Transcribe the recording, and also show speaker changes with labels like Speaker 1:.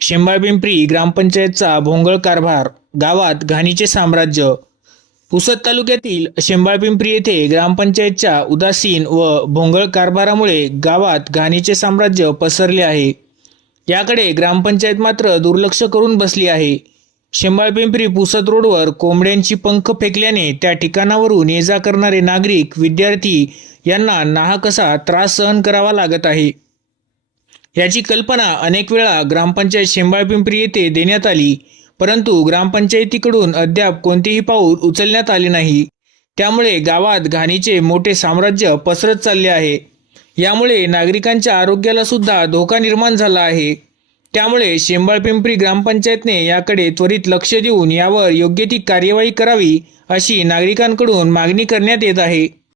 Speaker 1: शेंबा पिंपरी ग्रामपंचायतचा भोंगळ कारभार गावात घाणीचे साम्राज्य. पुसद तालुक्यातील शेंबाळपिंपरी येथे ग्रामपंचायतच्या उदासीन व भोंगळ कारभारामुळे गावात घाणीचे साम्राज्य पसरले आहे. याकडे ग्रामपंचायत मात्र दुर्लक्ष करून बसली आहे. शेंबाळपिंपरी पुसद रोडवर कोंबड्यांची पंख फेकल्याने त्या ठिकाणावरून ये जा करणारे नागरिक विद्यार्थी यांना नाहकसा त्रास सहन करावा लागत आहे. याची कल्पना अनेक वेळा ग्रामपंचायत शेंबाळपिंपरी येथे देण्यात आली परंतु ग्रामपंचायतीकडून अद्याप कोणतेही पाऊल उचलण्यात आले नाही. त्यामुळे गावात घाणीचे मोठे साम्राज्य पसरत चालले आहे. यामुळे नागरिकांच्या आरोग्याला सुद्धा धोका निर्माण झाला आहे. त्यामुळे शेंबाळपिंपरी ग्रामपंचायतने याकडे त्वरित लक्ष देऊन यावर योग्य ती कार्यवाही करावी अशी नागरिकांकडून मागणी करण्यात येत आहे.